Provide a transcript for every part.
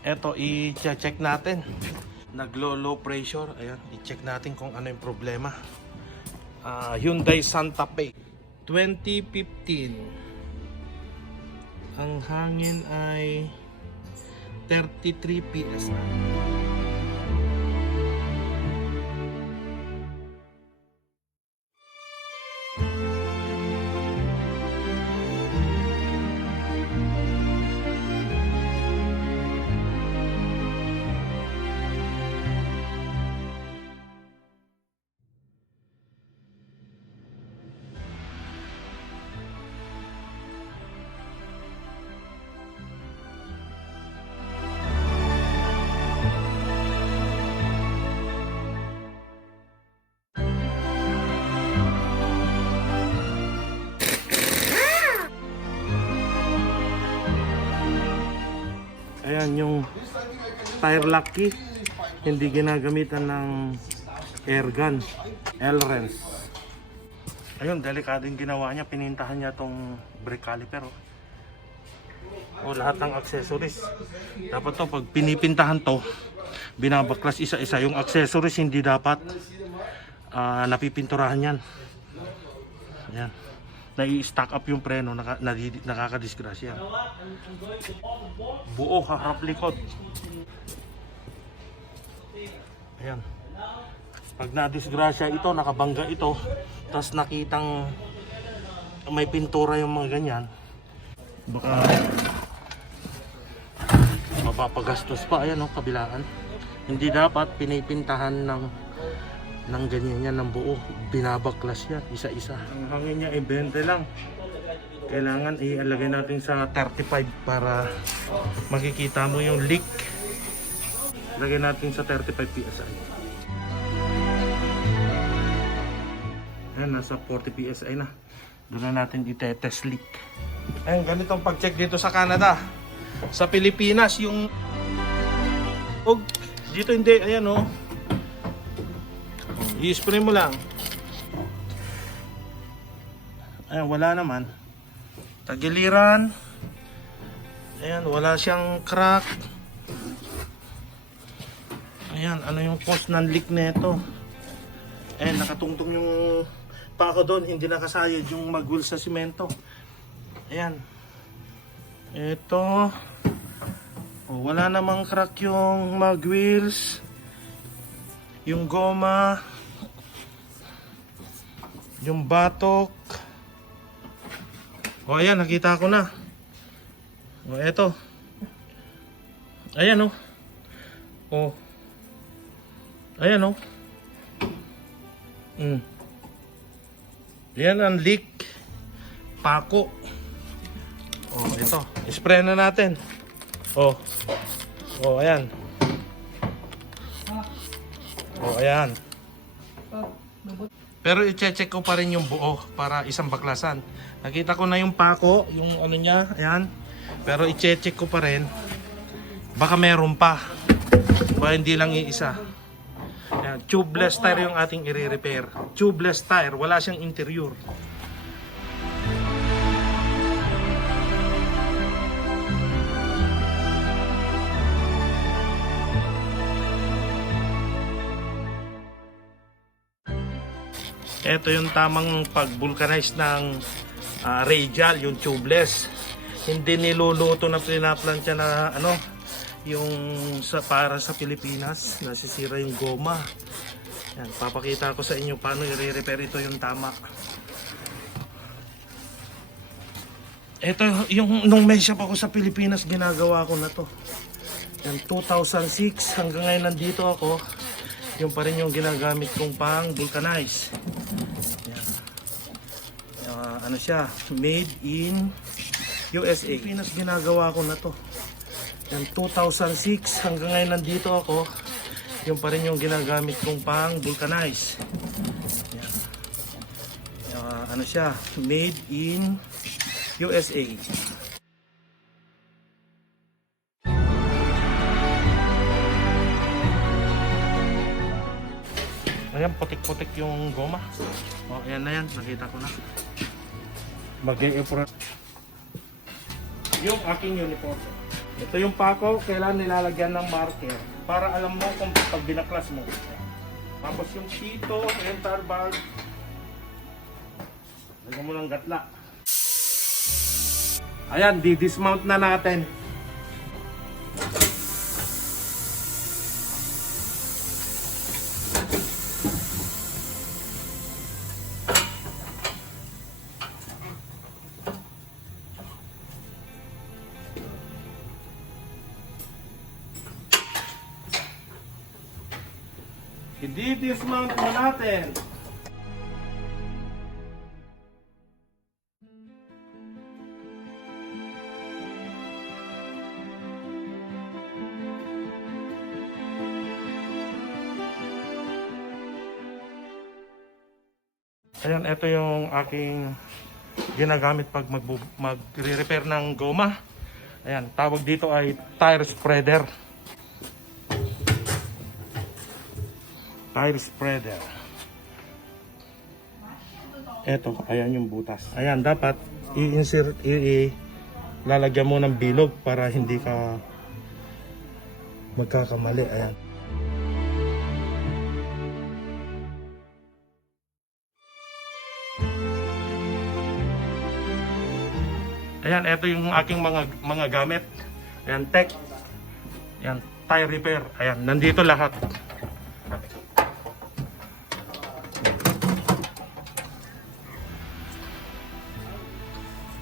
Eto, i-check natin. Naglo-low pressure. Ayan, i-check natin kung ano yung problema. Hyundai Santa Fe 2015. Ang hangin ay 33 PS na. Ayan yung tire lock key, hindi ginagamitan ng air gun, L-Rens. Ayun, delikado yung ginawa niya, pinintahan niya tong brake caliper o lahat ng accessories. Dapat to, pag pinipintahan to, binabaklas isa-isa. Yung accessories hindi dapat napipinturahan yan. Ayan, nai-stack up yung preno, nakakadisgrasya. Buo, harap likod. Ayan. Pag nadisgrasya ito, nakabangga ito, tapos nakitang may pintura yung mga ganyan, baka mapapagastos pa. Ayan, kabilaan. Hindi dapat pinipintahan ng ganyan yan, ng buo. Binabaklas yan, isa-isa. Ang hangin niya ay 20 lang. Kailangan ialagay natin sa 35 para makikita mo yung leak. Lagay natin sa 35 PSI. Ayan, nasa 40 PSI na. Doon na natin i-test leak. Ayan, ganitong pag-check dito sa Canada. Sa Pilipinas, yung dito hindi, ayan o. I-spray mo lang. Ayan, wala naman. Tagiliran. Ayan, wala siyang crack. Ayan, ano yung cause ng leak nito? Ayan, nakatungtong yung pako doon, hindi nakasayad yung mag-wheel sa simento. Ayan. Ito. Wala namang crack yung mag-wheels. Yung goma. Yung batok. Ayan, nakita ko na. Eto. Ayan Ayan Yan ang leak. Pako. Ito. Spray na natin. Ayan. Ayan. Pero i-check ko pa rin yung buo para isang baklasan. Nakita ko na yung pako, yung ano niya, ayan. Pero i-check ko pa rin. Baka meron pa. Baka hindi lang iisa. Ayan, tubeless tire yung ating i-repair. Tubeless tire, wala siyang interior. Ito yung tamang pag-vulcanize ng radial, yung tubeless. Hindi niluluto na pinaplansya na yung para sa Pilipinas, nasisira yung goma. Yan, papakita ko sa inyo paano i-repair ito yung tama. Ito yung nung may shop ako sa Pilipinas, ginagawa ko na to. Yan, 2006 hanggang ngayon nandito ako. Yung pa rin yung ginagamit kong pang vulcanize. Yan. Ano siya, made in USA. Pilipinas, ginagawa ko na to. Yan, 2006 hanggang ngayon nandito ako. Yung pa rin yung ginagamit kong pang vulcanize. Yan. Ano siya, made in USA. Ayan, putik-putik yung goma. Ayan na yan, nakita ko na. Mag-i-apron yung aking uniform. Ito yung pako, kailangan nilalagyan ng marker para alam mo kung pag binaklas mo. Tapos yung pito, yung tar valve, lagyan mo ng gatla. Ayan, di-dismount na natin. I-dismount na natin. Ayan, ito yung aking ginagamit pag magre-repair ng goma. Ayan, tawag dito ay tire spreader. Tire spreader. Ito, ayan yung butas. Ayan, dapat i-insert, lalagyan mo ng bilog para hindi ka magkakamali. Ayan. Ayan, ito yung aking mga gamit. Ayan, tech. Ayan, tire repair. Ayan, nandito lahat.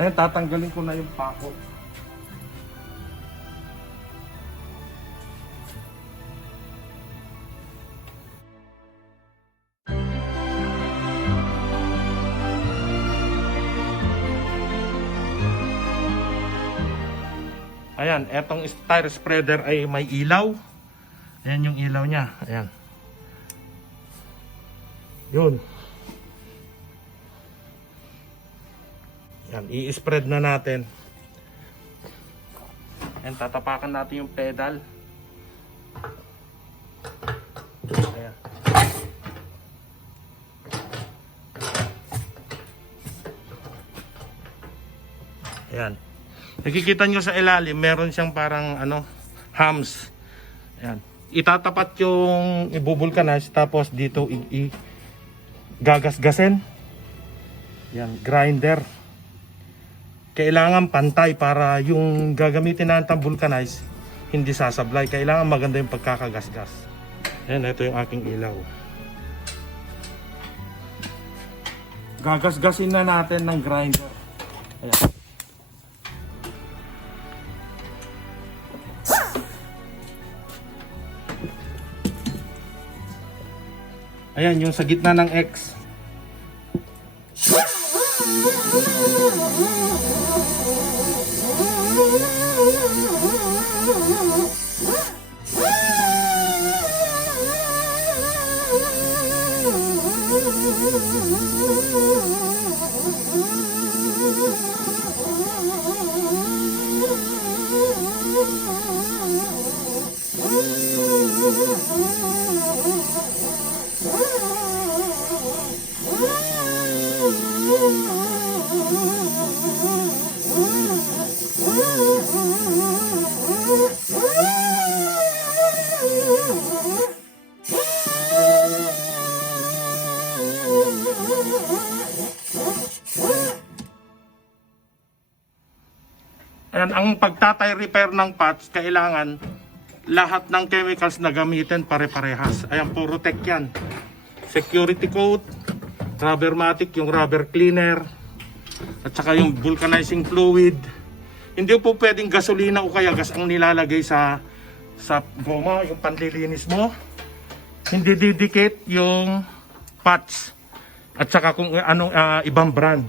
Ayan, tatanggalin ko na yung pako. Ayan, etong tire spreader ay may ilaw. Ayan yung ilaw niya. Ayan. Yun. Ayan, i-spread na natin. Ayan, tatapakan natin yung pedal. Ayan. Ayan. Nakikita nyo sa ilalim, meron siyang parang hams. Ayan. Itatapat yung ibubulkanize, tapos dito gagasgasin. Ayan, grinder. Kailangan pantay para yung gagamitin natin ng vulcanize hindi sasablay. Kailangan maganda yung pagkakagasgas. Ayan, ito yung aking ilaw. Gagasgasin na natin ng grinder. Ayan. Ayan, yung sa gitna ng X. Ayan, ang pagtatay repair ng parts, kailangan lahat ng chemicals na gamitin pare-parehas. Ayan, puro tech yan. Security coat, rubbermatic, yung rubber cleaner, at saka yung vulcanizing fluid. Hindi po pwedeng gasolina o kaya gas ang nilalagay sa goma, yung panlilinis mo. Hindi didikit yung parts. At saka kung anong ibang brand.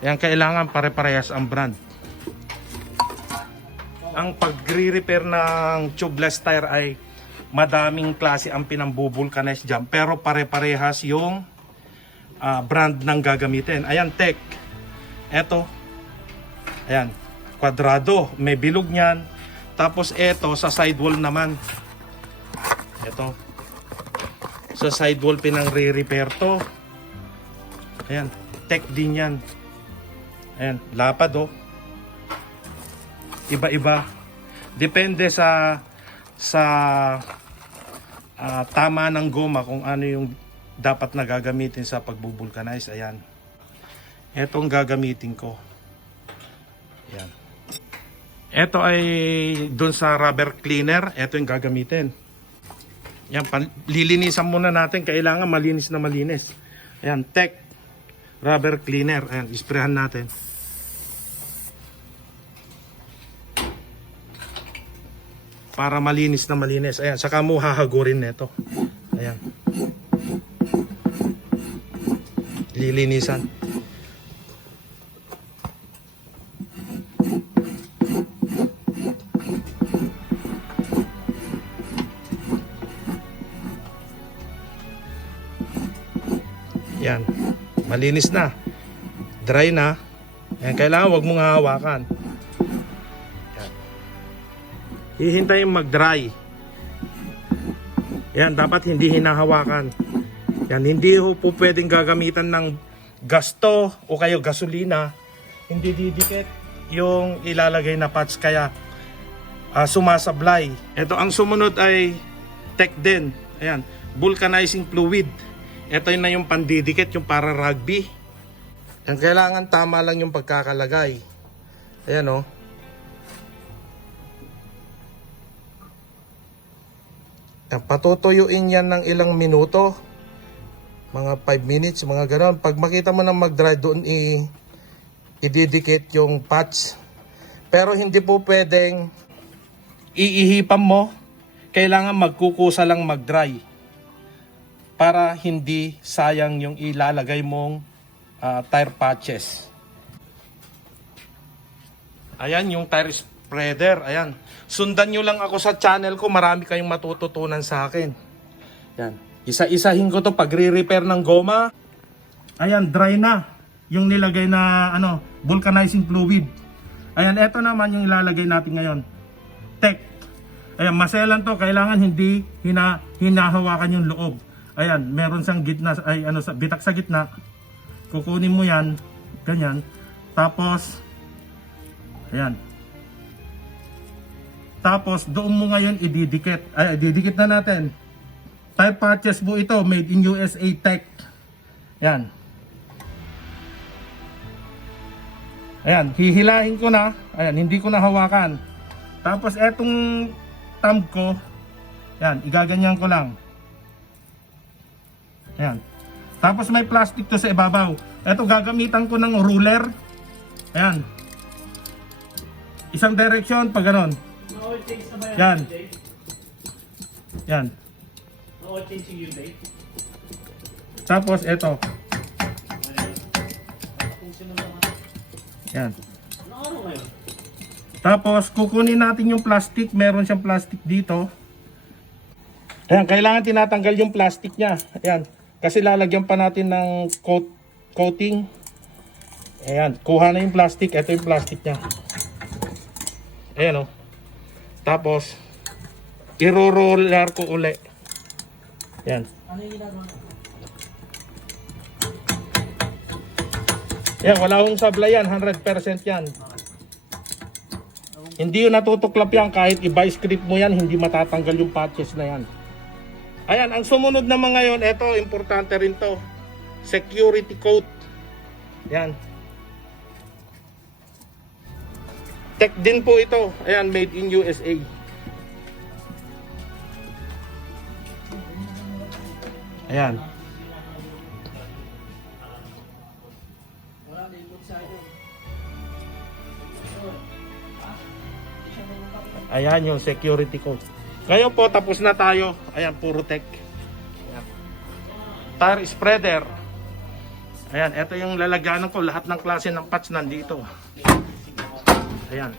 Ayan, kailangan pare-parehas ang brand. Ang pagre-repair ng tubeless tire ay madaming klase ang pinambubulkanize dyan, pero pare-parehas yung brand ng gagamitin. Ayan, tech. Eto. Ayan, kwadrado. May bilog niyan. Tapos eto, sa sidewall naman. Eto. Sa sidewall pinang-re-repair to. Ayan, tech din yan. Ayan, lapad oh. Iba-iba. Depende sa tama ng goma kung ano yung dapat na gagamitin sa pagbubulkanize. Ayan. Etong gagamitin ko. Ayan. Ito ay dun sa rubber cleaner. Ito yung gagamitin. Yan, lilinisan muna natin. Kailangan malinis na malinis. Ayan, Tech rubber cleaner. Ayan, isprehan natin. Para malinis na malinis. Ayan, saka mo hahagurin nito. Ayan. Lilinisan. Yan. Malinis na. Dry na. Ayan, kailangan wag mong hahawakan. Yan. Hihintayin mag-dry. Yan, dapat hindi hinahawakan. Yan, hindi ho po pwedeng gagamitan ng gasto o kayo gasolina. Hindi didikit yung ilalagay na patch kaya sumasablay. Ito ang sumunod ay Tech din. Ayan, vulcanizing fluid. Ito na yung pandidikit, yung para rugby. Yan, kailangan tama lang yung pagkakalagay. Ayan o. Yan, patutuyuin yan ng ilang minuto. Mga 5 minutes, mga gano'n. Pag makita mo na mag-dry, doon ididikit yung patch. Pero hindi po pwedeng iihipan mo. Kailangan magkukusa lang mag-dry. Para hindi sayang yung ilalagay mong tire patches. Ayan yung tire spreader. Ayan. Sundan nyo lang ako sa channel ko. Marami kayong matututunan sa akin. Ayan. Isa-isahin ko to pag re-repair ng goma. Ayan, dry na yung nilagay na vulcanizing fluid. Ayan, eto naman yung ilalagay natin ngayon. Tech. Ayan, maselan to. Kailangan hindi hinahawakan yung loob. Ayan, meron siyang gitna, bitak sa gitna. Kukunin mo yan, ganyan. Tapos, ayan. Tapos, doon mo ngayon ididikit. Didikit na natin. Tire patches po ito, made in USA Tech. Ayan. Ayan, hihilahin ko na. Ayan, hindi ko na hawakan. Tapos, etong thumb ko, ayan, igaganyan ko lang. Ayan. Tapos may plastic to sa ibabaw. Ito gagamitan ko ng ruler. Ayan. Isang direksyon pag ganon. Yan. Yan. Tapos ito. Yan. Tapos kukunin natin yung plastic. Meron siyang plastic dito. Ayan, kailangan tinatanggal yung plastic niya. Ayan. Kasi lalagyan pa natin ng coating. Ayan, kuha na yung plastic. Ito yung plastic niya. Ayan o. Tapos, iro-roller ko uli. Ayan. Ano yung ginagawa na? Ayan, wala akong sablay yan. 100% yan. Hindi yung natutuklap yan. Kahit i-vice grip mo yan, hindi matatanggal yung patches na yan. Ayan, ang sumunod naman ngayon, ito, importante rin to. Security coat. Ayan. Tech din po ito. Ayan, made in USA. Ayan. Ayan yung security coat. Ngayon po, tapos na tayo. Ayan, puro Tech. Ayan. Tire spreader. Ayan, ito yung lalagyanan ko. Lahat ng klase ng patch nandito. Ayan.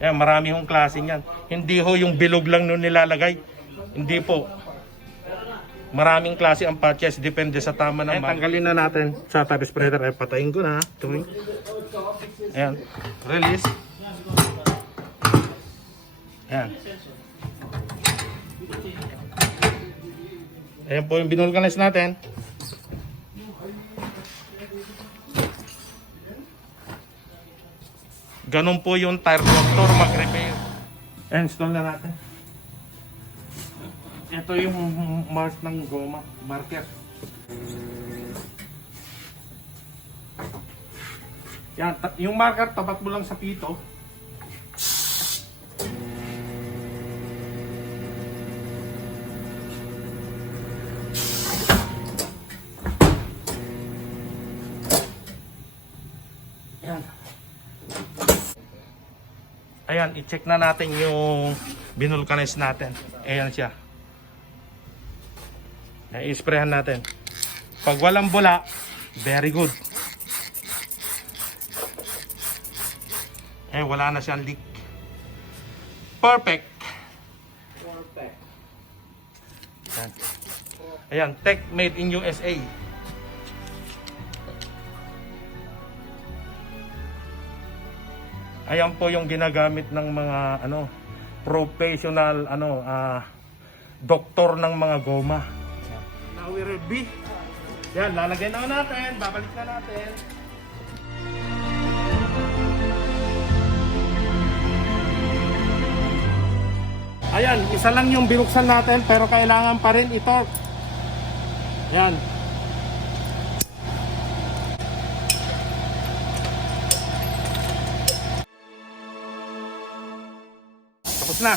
Ayan, marami hong klase yan. Hindi ho yung bilog lang nun nilalagay. Hindi po. Maraming klase ang patches. Depende sa tama ng tanggalin na natin sa tire spreader. Ay, patayin ko na. Ayan. Release. Ayan. Ayan po yung binulkanize natin. Ganun po yung tire doctor mag-repair. Install na natin. Ito yung mark ng goma, marker. Yan, yung marker tapat mo lang sa pito. Yan. Ayan, i-check na natin yung binulkanize natin. Ayan siya. I-sprayhan natin. Pag walang bula, very good. Wala na siyang leak. Perfect. Perfect. Ayan. Ayan, tech made in USA. Ayan po yung ginagamit ng mga professional doktor ng mga goma. Now we ready. Yan, lalagay na natin, babalik na natin. Ayan, isa lang yung binuksan natin pero kailangan pa rin i-torque. Yan. Tapos na.